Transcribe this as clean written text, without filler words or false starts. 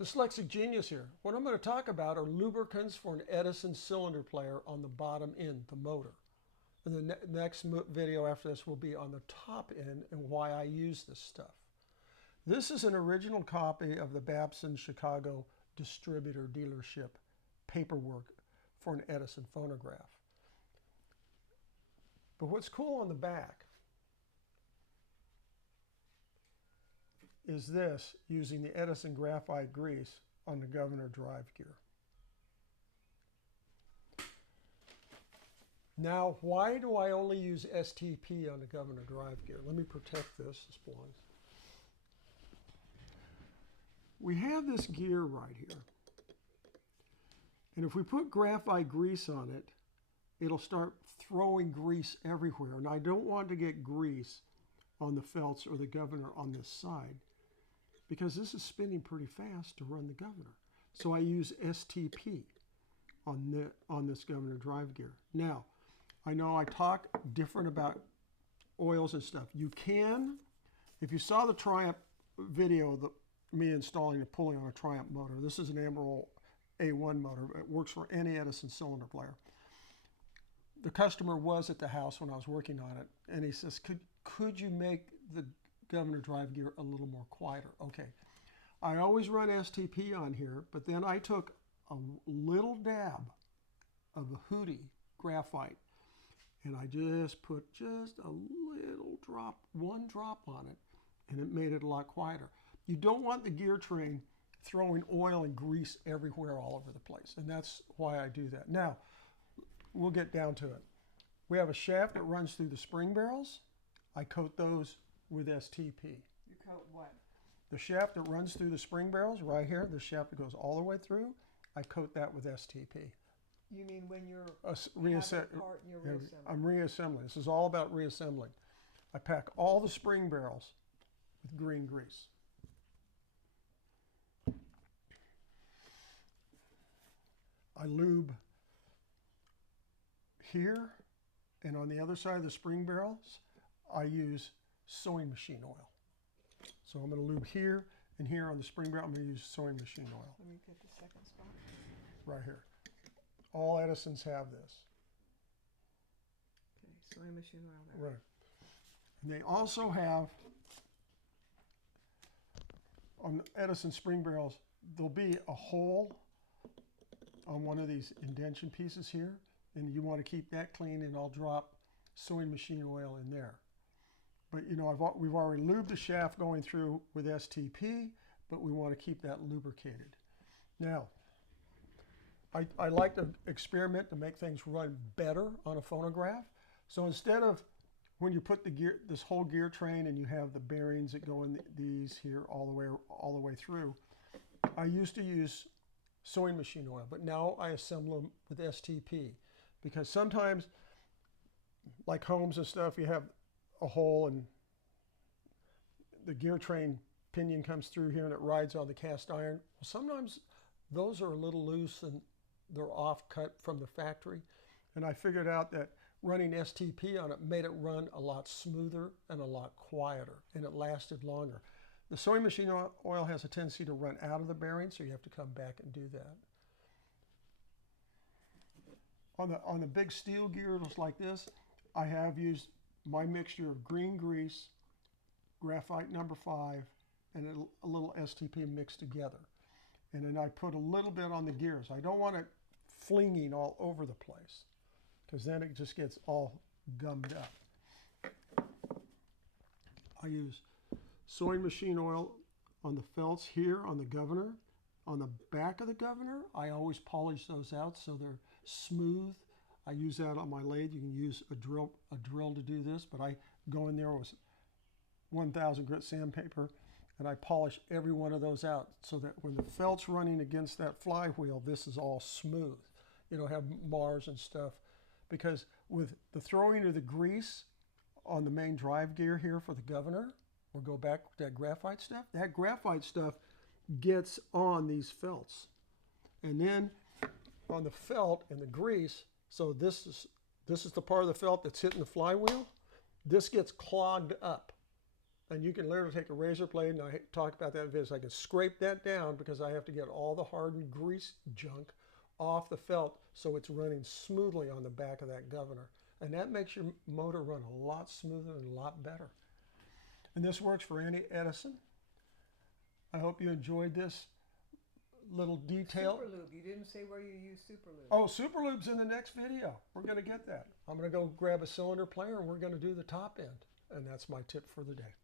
Dyslexic genius here. What I'm going to talk about are lubricants for an Edison cylinder player on the bottom end, the motor. And the next video after this will be on the top end and why I use this stuff. This is an original copy of the Babson Chicago distributor dealership paperwork for an Edison phonograph. But what's cool on the back is this, using the Edison graphite grease on the governor drive gear. Now, why do I only use STP on the governor drive gear? Let me protect this belongs. We have this gear right here. And if we put graphite grease on it, it'll start throwing grease everywhere. And I don't want to get grease on the felts or the governor on this side, because this is spinning pretty fast to run the governor. So I use STP on this governor drive gear. Now, I know I talk different about oils and stuff. You can, if you saw the Triumph video of me installing a pulley on a Triumph motor, this is an Emerald A1 motor. It works for any Edison cylinder player. The customer was at the house when I was working on it, and he says, could you make the governor drive gear a little more quieter? Okay, I always run STP on here, but then I took a little dab of the Hootie graphite, and I just put just a little drop, one drop on it, and it made it a lot quieter. You don't want the gear train throwing oil and grease everywhere all over the place, and that's why I do that. Now, we'll get down to it. We have a shaft that runs through the spring barrels. I coat those with STP. You coat what? The shaft that runs through the spring barrels, right here, the shaft that goes all the way through, I coat that with STP. You mean when you're I'm reassembling? reassembling. This is all about reassembling. I pack all the spring barrels with green grease. I lube here, and on the other side of the spring barrels, I use sewing machine oil. So I'm going to lube here and here on the spring barrel. I'm going to use sewing machine oil. Let me get the second spot. Right here. All Edisons have this. Okay, sewing machine oil there. Right. And they also have, on the Edison spring barrels, there'll be a hole on one of these indentation pieces here, and you want to keep that clean, and I'll drop sewing machine oil in there. But you know, we've already lubed the shaft going through with STP, but we want to keep that lubricated. Now, I like to experiment to make things run better on a phonograph. So instead of when you put the gear, this whole gear train, and you have the bearings that go in these here all the way through, I used to use sewing machine oil, but now I assemble them with STP, because sometimes, like homes and stuff, you have a hole and the gear train pinion comes through here and it rides on the cast iron. Well, sometimes those are a little loose and they're off cut from the factory, and I figured out that running STP on it made it run a lot smoother and a lot quieter, and it lasted longer. The sewing machine oil has a tendency to run out of the bearing, so you have to come back and do that. On the big steel gears like this, I have used my mixture of green grease, graphite number 5, and a little STP mixed together. And then I put a little bit on the gears. I don't want it flinging all over the place, because then it just gets all gummed up. I use sewing machine oil on the felts here on the governor. On the back of the governor, I always polish those out so they're smooth. I use that on my lathe. You can use a drill to do this, but I go in there with 1000 grit sandpaper and I polish every one of those out so that when the felt's running against that flywheel, this is all smooth. You don't have Mars and stuff, because with the throwing of the grease on the main drive gear here for the governor, we'll go back with that graphite stuff gets on these felts. And then on the felt and the grease, so this is the part of the felt that's hitting the flywheel, this gets clogged up. And you can literally take a razor blade, and I talked about that in videos. I can scrape that down because I have to get all the hardened grease junk off the felt so it's running smoothly on the back of that governor. And that makes your motor run a lot smoother and a lot better. And this works for any Edison. I hope you enjoyed this little detail. Super lube. You didn't say where you use super lube. Oh, super lube's in the next video. We're going to get that. I'm going to go grab a cylinder player and we're going to do the top end. And that's my tip for the day.